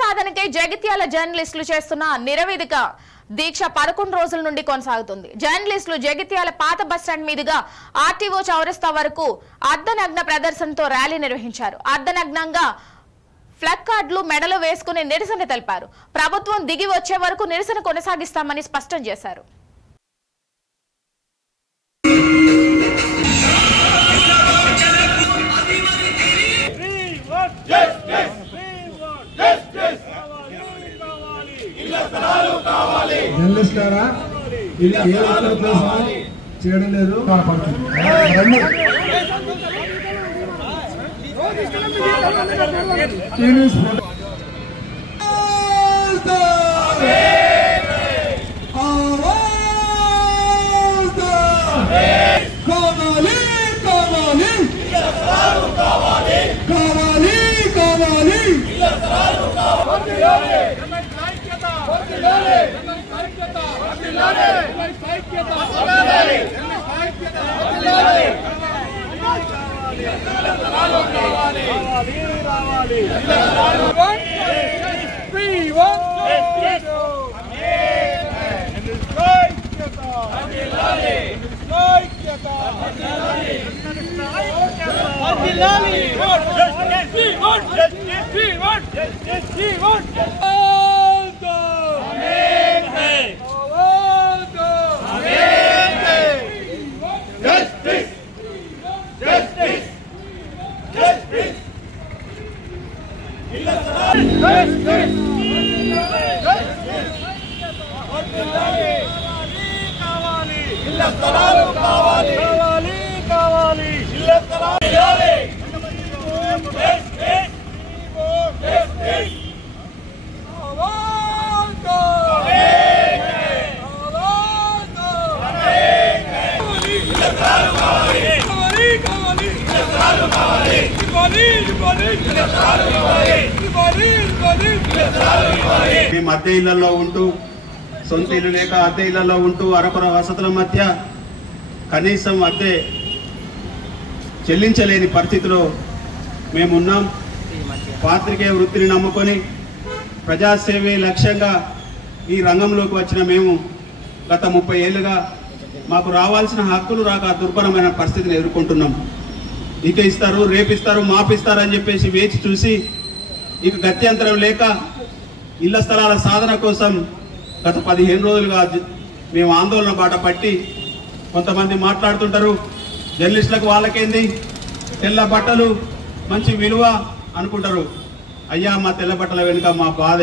సాధనకై జగిత్యాల జర్నలిస్టులు చేస్తున్న నిరవధిక దీక్ష 11 రోజుల నుండి కొనసాగుతుంది. జర్నలిస్టులు జగిత్యాల పాత బస్టాండ్ మీదుగా ఆర్టీఓ చౌరస్తా వరకు అర్ధనగ్న ప్రదర్శనతో ర్యాలీ నిర్వహించారు. అర్ధనగ్నంగా ఫ్లగ్ కార్డులు మెడలో వేసుకుని నిరసన తెలిపారు. ప్రభుత్వం దిగి వచ్చే వరకు నిరసన కొనసాగిస్తామని స్పష్టం చేశారు. జర్నలిస్టారా ఇది ఏ ఒక్కరి కోసం చేయడం లేదు. అద్దె ఇళ్లలో ఉంటూ సొంత ఇల్లు లేక అద్దె ఇళ్లలో ఉంటూ అరకొర వసతుల మధ్య కనీసం అద్దె చెల్లించలేని పరిస్థితిలో మేమున్నాం. పాత్రికేయ వృత్తిని నమ్ముకొని ప్రజాసేవే లక్ష్యంగా ఈ రంగంలోకి వచ్చిన మేము గత 30 ఏళ్లుగా మాకు రావాల్సిన హక్కులు రాక దుర్భరమైన పరిస్థితిని ఎదుర్కొంటున్నాం. ఇక ఇస్తారు, రేపిస్తారు, మాపిస్తారని చెప్పేసి వేచి చూసి ఇక గత్యంతరం లేక ఇళ్ల స్థలాల సాధన కోసం గత 15 రోజులుగా మేము ఆందోళన బాట పట్టి కొంతమంది మాట్లాడుతుంటారు, జర్నలిస్టులకు వాళ్ళకేంది తెల్ల బట్టలు మంచి విలువ అనుకుంటారు. అయ్యా మా తెల్ల బట్టల వెనుక మా బాధ